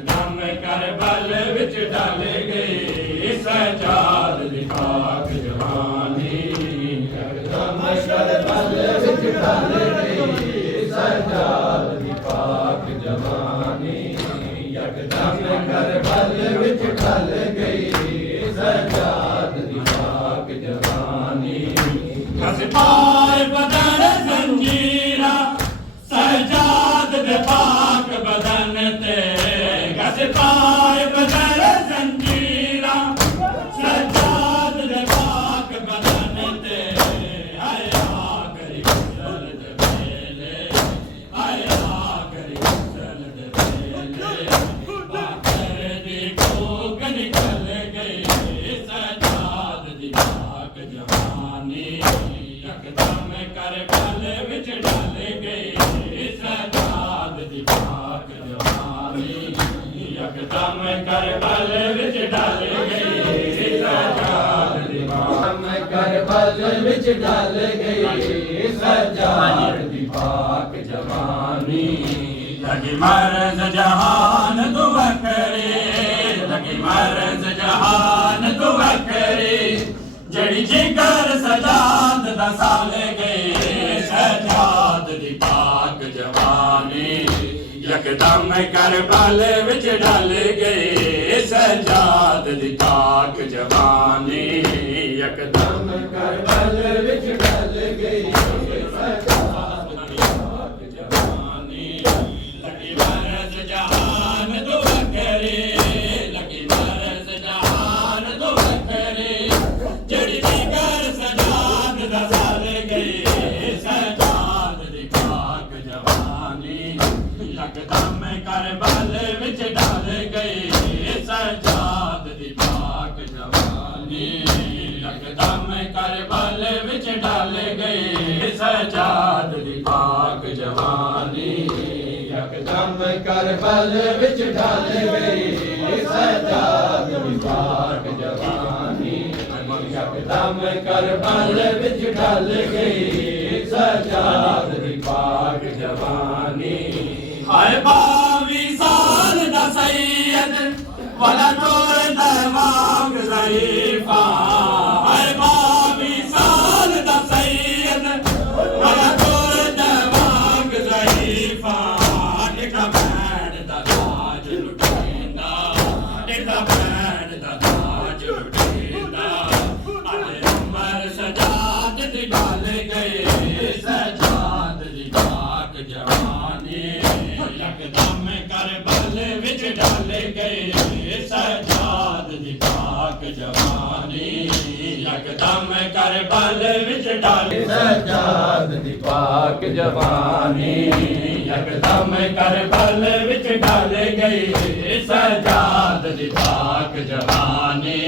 यकदम करबल विच ढल गई सजाद दी पाक जवानी यकदम करबल विच ढल गई सजाद दी पाक जवानी यकदम करबल विच ढल गई सजाद दी पाक जवानी कस पाए बदन जंजीरा सजाद दे पाक बदन ते कस पाए बदन जंजीरा सजाद दे पाक बदन ते आया करी सल दे वेले आया करी सल दे वेले बाकर दी कोक निकल गई सजाद दी पाक जवानी यकदम करबल विच ढल गई सजाद दी पाक जवानी यकदम करबल विच ढल गई सजाद दी पाक करबल विच ढल गई सजाद दी पाक जवानी लगी मर्ज जहान दुआ करे लगी मर्ज जहान दुआ करे जड़ी जिगर सजाद दा साल गए सजाद दी पाक जवानी यकदम करबल विच ढल गए सजाद दी पाक जवानी यकदम करबल विच ढल गई सजाद दी पाक जवानी लगी मर्ज जहान दुआ करे लगी मर्ज जहान दुआ करे जड़ी जिगर सजाद दा साल गई सजाद दी पाक जवानी यकदम करबल विच ढल गई सजाद दी पाक जवानी यकदम करबल विच ढल गई सजाद दी पाक जवानी यकदम करबल विच ढल गई सजाद दी पाक जवानी यकदम करबल विच ढल गई सजाद दी पाक जवानी हाय 22 साल दा सैयद वाला तोर दवाग ज़रीफ़ा हाय 22 साल दा सैयद वाला तोर दवाग ज़रीफ़ा इका बैंड दा ताज लुटेंदा इका बैंड दा ताज लुटेंदा सजाद दी ढल गए सजाद दी पाक जवानी यकदम करबल विच ढल गए सजाद दी पाक जवानी यकदम करबल विच ढल सजाद दी पाक जवानी यकदम करबल विच ढल गई सजाद दी पाक जवानी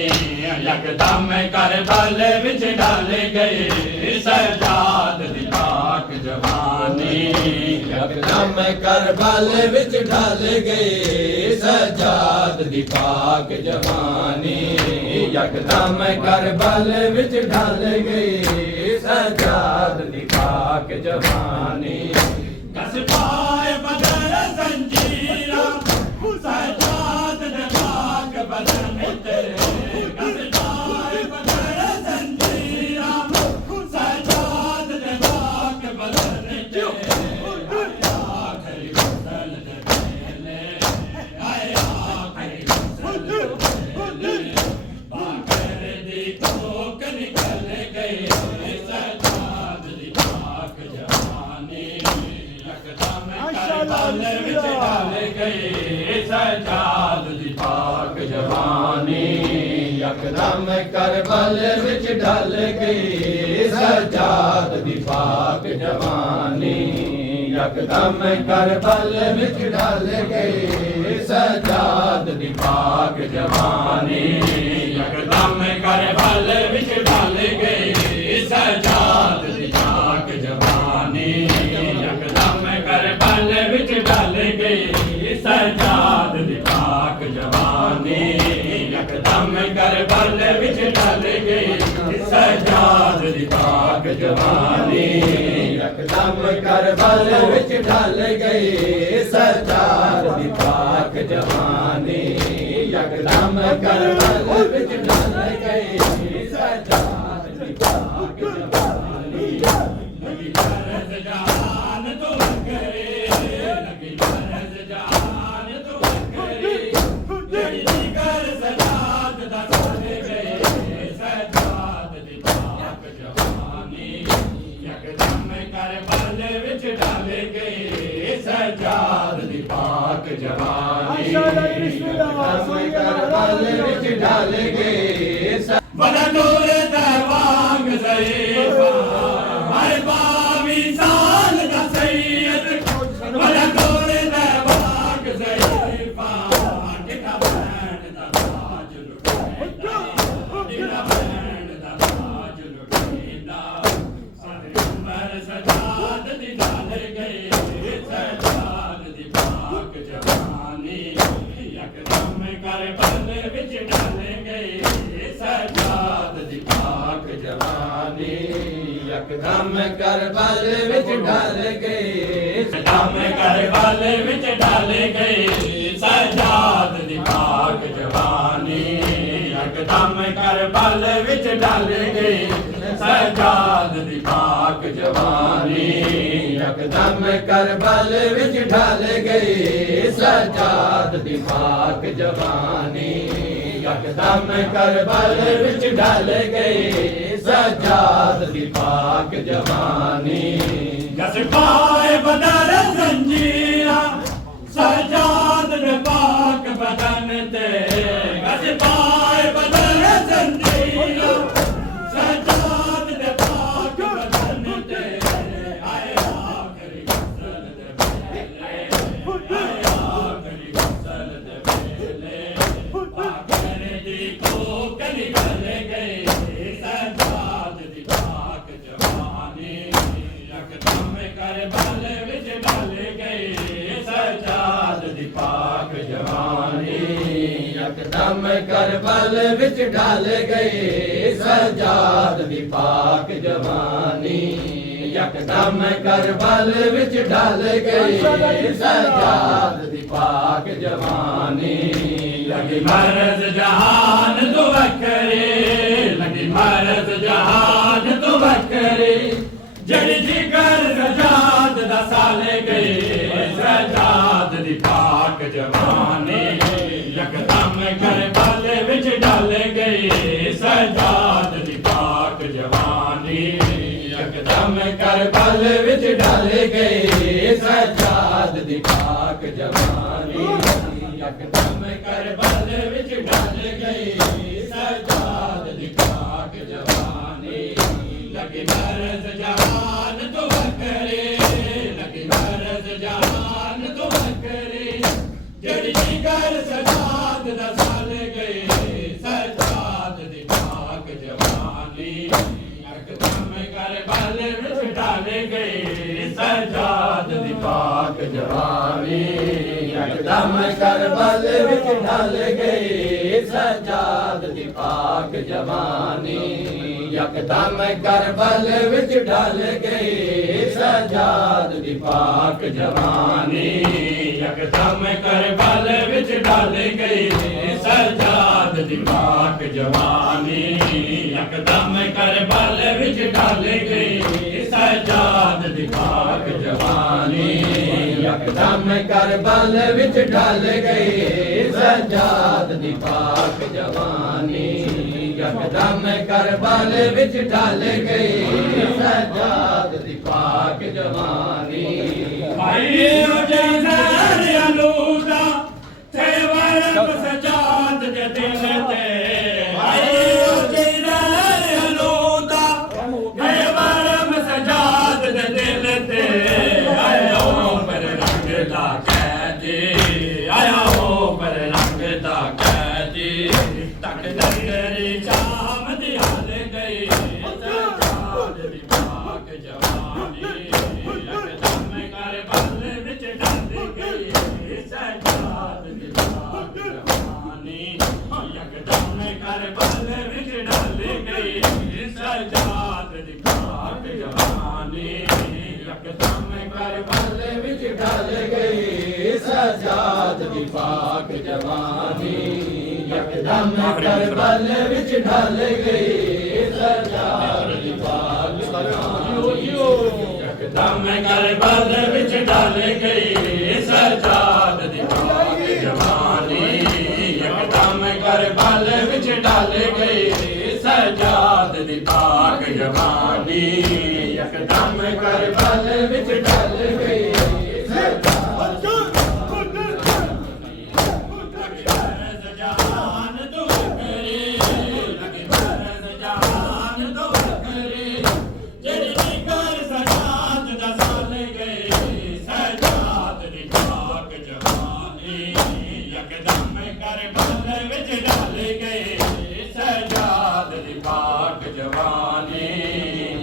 यकदम करबल विच ढल गई सजाद दी पाक जवानी यकदम करबल विच ढल गई सजाद दी पाक जवानी यकदम करबल विच ढल गई सजाद दी पाक जवानी कस पाए बदन जंजीरा सजाद दे पाक बदन ते कस पाए बदन जंजीरा सजाद दे पाक बदन ते आखिरी सल दे वेले आया आखिरी सल दे वेले बाकर दी कोक निकल गई सजाद दी पाक जवानी यकदम करबल विच ढल गई सजाद दी पाक जवानी यकदम करबल विच ढल गई सजाद दी पाक जवानी यकदम करबल विच ढल गई सजाद दी पाक जवानी यकदम करबल विच ढल गई सजाद दी पाक जवानी यकदम करबल विच ढल गई सजाद दी पाक जवानी यकदम करबल विच ढल गई सजाद दी पाक जवानी यकदम करबल विच ढल गई सजाद दी पाक जवानी यकदम करबल विच ढल गई सजाद दी पाक जवानी लगी फर्ज जान तो करे लगी फर्ज जान तो करे जड़ी जिगर सजाद दा साले गए सजाद दी पाक जवानी यकदम करबल विच ढल गए सजाद दी पाक जवानी करबल विच ढल गई बड़ा नूर दवांग ज़रीफ़ा हर 22 साल दा सैयद बड़ा नूर दवांग ज़रीफ़ा टिका बैंड दा ताज लुटेंदा टिका बैंड दा ताज लुटेंदा सारी उम्र सजाद दी ढल गई सजाद दी पाक जवानी यकदम करबल विच ढल गई सजाद दी पाक जवानी यकदम करबल विच ढल गई यकदम करबल विच ढल गई सजाद दी पाक जवानी यकदम करबल विच ढल गई सजाद दी पाक जवानी यकदम करबल विच ढल गई सजाद दी पाक जवानी यकदम करबल विच ढल गई सजाद दी पाक जवानी गसबाए बदर जंजीरा सजाद दे पाक बदन ते गसबाए बदर जंजीरा सजाद दे पाक बदन ते आए आखरी गसल दे पहले आए आखरी गसल दे पहले आखिर दी कोक निकल गई सजाद दी पाक जवानी यकदम करबल विच ढल गई सजाद दी पाक जवानी यकदम करबल विच ढल गई सजाद दी पाक जवानी यकदम करबल विच ढल गई सजाद दी पाक जवानी लगी मर्ज जहान तो वखरे लगी मर्ज जहान तो वखरे जड़ी जिगर सजाद दा साले गए सजाद दी पाक जवानी यकदम करबल विच ढल गई सजाद दी पाक जवानी यकदम करबल विच ढल गई सजाद दी पाक जवानी यकदम करबल विच ढल गई सजाद दी पाक जवानी लगी मर्ज जहान तो वखरे लगी मर्ज जहान तो वखरे जड़ी जिगर सजाद दा साले गए सजाद दी पाक जवानी यकदम करबल विच ढल गई सजाद दी पाक जवानी यकदम करबल विच ढल गई सजाद दी पाक जवानी यकदम करबल विच ढल गई सजाद दी पाक जवानी यकदम करबल विच ढल गई सजाद दी पाक जवानी यकदम करबल विच ढल गई सजाद दी पाक जवानी यकदम करबल विच ढल गई सजाद दी पाक जवानी यकदम करबल विच ढल गई सजाद दी पाक जवानी भाई जैनर अलूदा थे वरम सजाद दे दिल ते भाई जैनर अलूदा थे वरम सजाद दे दिल ते आयो पर रंग दा कैदी आया हो पर रंग दा कैदी तक तेरी शाम दी हाल गई सजाद दी पाक जवानी यकदम करबल विच ढल गई सजाद दी पाक जवानी यकदम करबल विच ढल गई सजाद दी पाक जवानी ਯਕਦਮ ਕਰਬਲ ਵਿੱਚ ਢਲ ਗਈ ਸਜਾਦ ਦੀ ਪਾਕ ਜਵਾਨੀ ਯਕਦਮ ਕਰਬਲ ਵਿੱਚ ਢਲ ਗਈ ਸਜਾਦ ਦੀ ਪਾਕ ਜਵਾਨੀ ਯਕਦਮ ਕਰਬਲ ਵਿੱਚ ਢਲ ਗਈ ਸਜਾਦ ਦੀ ਪਾਕ ਜਵਾਨੀ ਯਕਦਮ ਕਰਬਲ ਵਿੱਚ ਢਲ ਗਈ ਸਜਾਦ ਦੀ ਪਾਕ ਜਵਾਨੀ ਯਕਦਮ ਕਰਬਲ ਵਿੱਚ ਢਲ ਗਈ ਜਾਨ ਤੋਂ ਕਰੇ ਲਗੇ ਬਰਜ਼ ਜਾਨ ਤੋਂ ਕਰੇ ਜਿਹੜੀ ਕਰ ਸਜਾਦ ਦਾ ਸਾਲ ਗਏ ਸਜਾਦ ਦੀ ਪਾਕ ਜਵਾਨੀ ਯਕਦਮ ਕਰਬਲ ਵਿੱਚ ਢਲ ਗਏ ਸਜਾਦ ਦੀ ਪਾਕ ਜਵਾਨੀ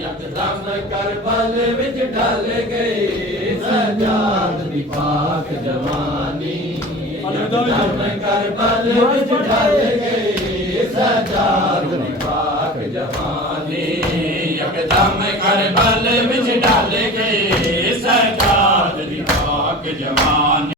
ਯਕਦਮ ਕਰਬਲ ਵਿੱਚ ਢਲ ਗਈ ਸਜਾਦ ਦੀ ਪਾਕ ਜਵਾਨੀ ਯਕਦਮ ਕਰਬਲ ਵਿੱਚ ਢਲ ਗਈ ਸਜਾਦ ਦੀ ਪਾਕ ਜਵਾਨੀ ਯਕਦਮ ਕਰਬਲ